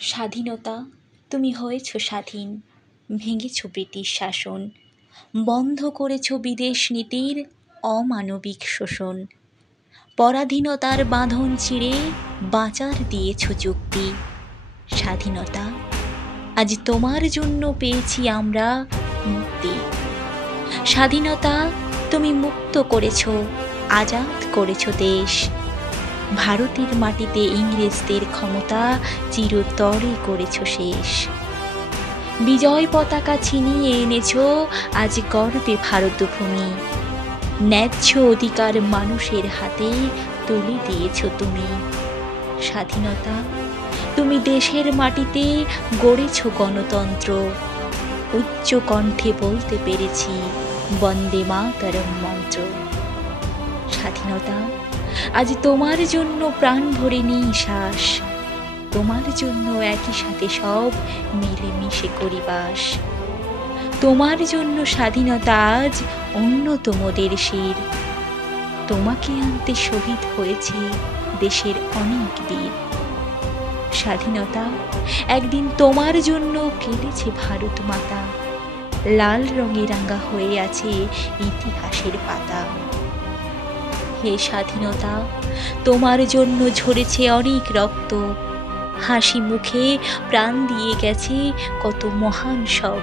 স্বাধীনতা, তুমি হয়েছ স্বাধীন, ভেঙেছ ব্রিটিশ শাসন, বন্ধ করেছ বিদেশ নীতির অমানবিক শোষণ, পরাধীনতার বাঁধন ছিঁড়ে বাঁচার দিয়েছ যুক্তি। স্বাধীনতা, আজ তোমার জন্য পেয়েছি আমরা মুক্তি। স্বাধীনতা, তুমি মুক্ত করেছ, আজাদ করেছ দেশ। ভারতের মাটিতে ইংরেজদের ক্ষমতা চিরতরে করেছ শেষ। বিজয় পতাকা ছিনিয়ে এনেছ আজ গর্বে ভারতভূমি। ন্যায্য অধিকার মানুষের হাতে তুলে দিয়েছ তুমি। স্বাধীনতা, তুমি দেশের মাটিতে গড়েছ গণতন্ত্র। উচ্চ কণ্ঠে বলতে পেরেছি বন্দে মাতরম মন্ত্র। স্বাধীনতা, আজ তোমার জন্য প্রাণ ভরে নিই শ্বাস। তোমার জন্য একই সাথে সব মিলেমিশে করি বাস। তোমার জন্য স্বাধীনতা আজ অন্যতম শির। তোমাকে আনতে শহীদ হয়েছে দেশের অনেক বীর। স্বাধীনতা, একদিন তোমার জন্য কেঁদেছে ভারত মাতা। লাল রঙে রাঙা হয়ে আছে ইতিহাসের পাতা। হে স্বাধীনতা, তোমার জন্য ঝরেছে অনেক রক্ত। হাসি মুখে প্রাণ দিয়ে গেছে কত মহান সব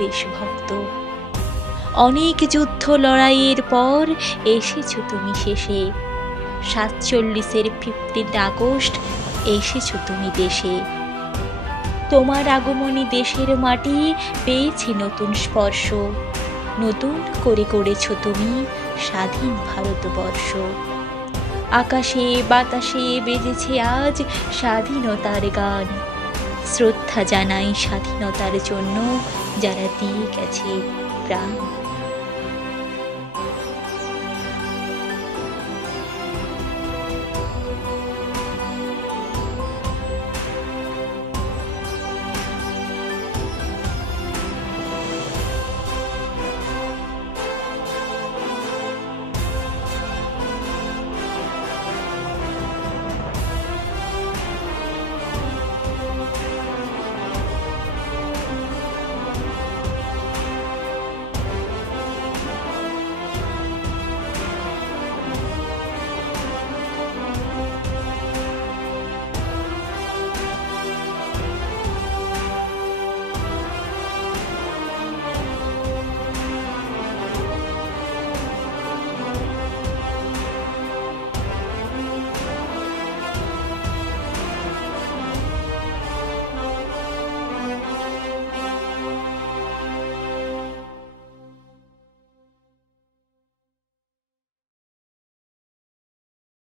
দেশভক্ত। অনেক যুদ্ধ লড়াইয়ের পর এসেছো তুমি শেষে। 47-এর 15 আগস্ট এসেছো তুমি দেশে। তোমার আগমনে দেশের মাটি পেয়েছে নতুন স্পর্শ। নতুন করে গড়েছো তুমি স্বাধীন ভারতবর্ষ। আকাশে বাতাসে বেজেছে আজ স্বাধীনতার গান। শ্রদ্ধা জানাই স্বাধীনতার জন্য যারা দিয়ে গেছে প্রাণ।